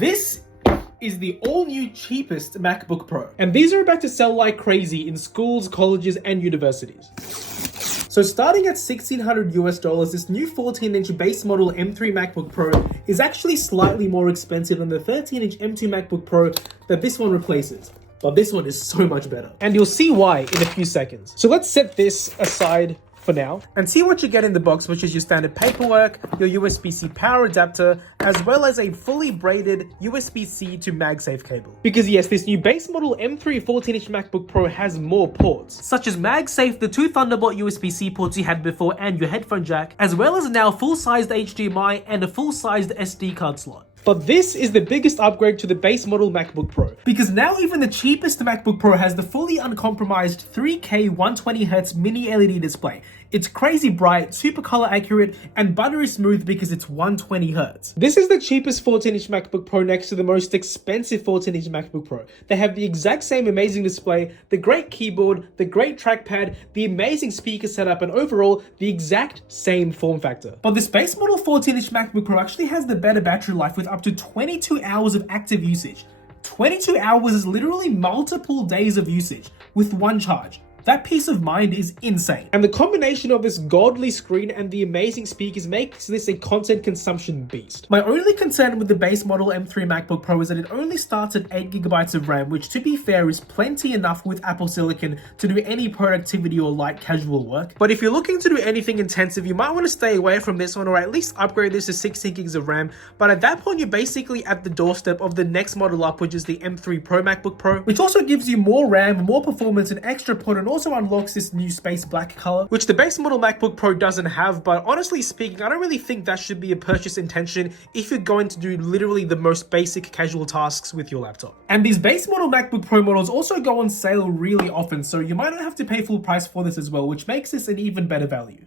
This is the all-new cheapest MacBook Pro. And these are about to sell like crazy in schools, colleges, and universities. So starting at $1,600 this new 14-inch base model M3 MacBook Pro is actually slightly more expensive than the 13-inch M2 MacBook Pro that this one replaces. But this one is so much better. And you'll see why in a few seconds. So let's set this aside for now and see what you get in the box, which is your standard paperwork, your USB-C power adapter, as well as a fully braided USB-C to MagSafe cable. Because yes, this new base model M3 14-inch MacBook Pro has more ports, such as MagSafe, the two Thunderbolt USB-C ports you had before, and your headphone jack, as well as now full-sized HDMI and a full-sized SD card slot. But this is the biggest upgrade to the base model MacBook Pro, because now even the cheapest MacBook Pro has the fully uncompromised 3K 120Hz mini LED display. It's crazy bright, super color accurate, and buttery smooth because it's 120Hz. This is the cheapest 14-inch MacBook Pro next to the most expensive 14-inch MacBook Pro. They have the exact same amazing display, the great keyboard, the great trackpad, the amazing speaker setup, and overall, the exact same form factor. But this base model 14-inch MacBook Pro actually has the better battery life with up to 22 hours of active usage. 22 hours is literally multiple days of usage with one charge. That peace of mind is insane. And the combination of this godly screen and the amazing speakers makes this a content consumption beast. My only concern with the base model M3 MacBook Pro is that it only starts at 8GB of RAM, which to be fair is plenty enough with Apple Silicon to do any productivity or light casual work. But if you're looking to do anything intensive, you might want to stay away from this one, or at least upgrade this to 16GB of RAM. But at that point, you're basically at the doorstep of the next model up, which is the M3 Pro MacBook Pro, which also gives you more RAM, more performance, and extra port, and also unlocks this new space black color, which the base model MacBook Pro doesn't have. But honestly speaking, I don't really think that should be a purchase intention if you're going to do literally the most basic casual tasks with your laptop. And these base model MacBook Pro models also go on sale really often, so you might not have to pay full price for this as well, which makes this an even better value.